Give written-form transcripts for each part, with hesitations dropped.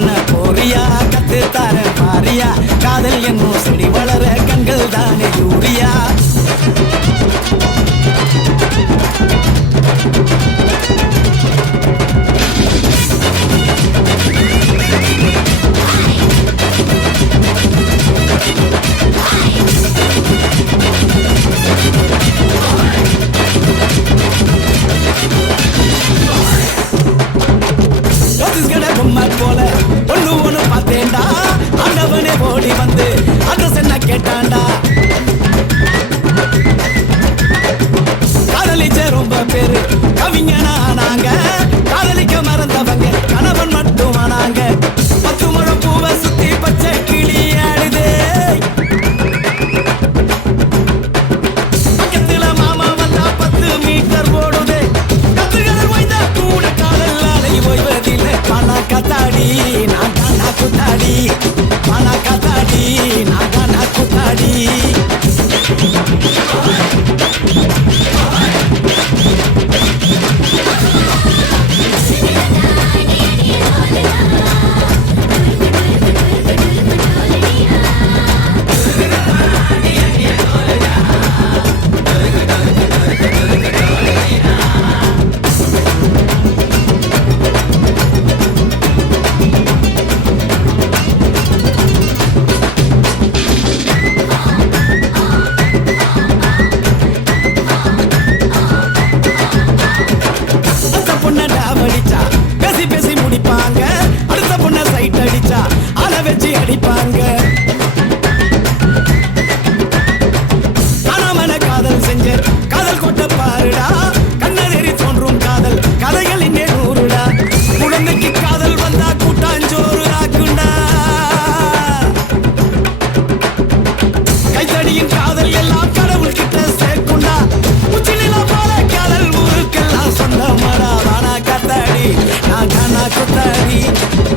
பண்ண போறியா கத்து தர மாறியா காதல் என்னும் செடி வளர கண்கள் தானே யூரியா போல ஒண்ணு ஒண்ணு பார்த்தேன்டா ஆண்டவனே ஓடி வந்து அட்ரஸ் என்ன கேட்டான்டா காதலிச்ச ரொம்ப பேரு கவிஞனா நாங்க காதலிக்க மறந்தவங்க கணவன் மட்டும் ஆனாங்க 10 முழம் பூவை சுத்தி பச்சை கிளி ஆடுதே பக்கத்துல மாமா வந்தா 10 மீட்டர் ஓடுதே கத்துகள் வைத்தா கூட காதல் அலை ஓய்வதில்லை பண கத்தாடி நான் தானா குத்தாடி பண கத்தாடி நான் தானா குத்தாடி அடிப்பாங்க காணாமல காதல் செஞ்ச காதல் கொட்ட பாருடா கண்ணதேறி தோன்றும் காதல் கதைகள் இங்கே நூறுடா குழந்தைக்கு காதல் வந்தா கூட்டாஞ்சோறு ஆக்குண்டா கைத்தடியின் காதல் எல்லாம் கடவுள் கிட்ட சேர்க்குண்டா உச்சினில போல காதல் ஊருக்கெல்லாம் சொந்தமாடா வானா கத்தாடி நான் கானா குத்தாடி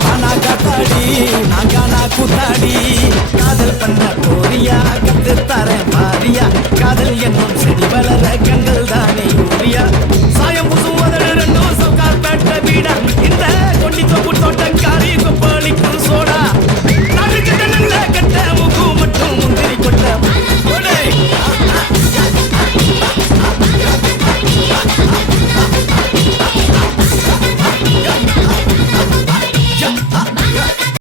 வானா கத்தாடி நான் கானா குத்தாடி காதல் பண்ண போறியா கத்து தர மாறியா காதல் என்னும் செடி வளர கண்கள் தானே யூரியா சாயம் புசுவதடு ரெண்டும் சவுக்கார் பெற்ற வீடா இந்த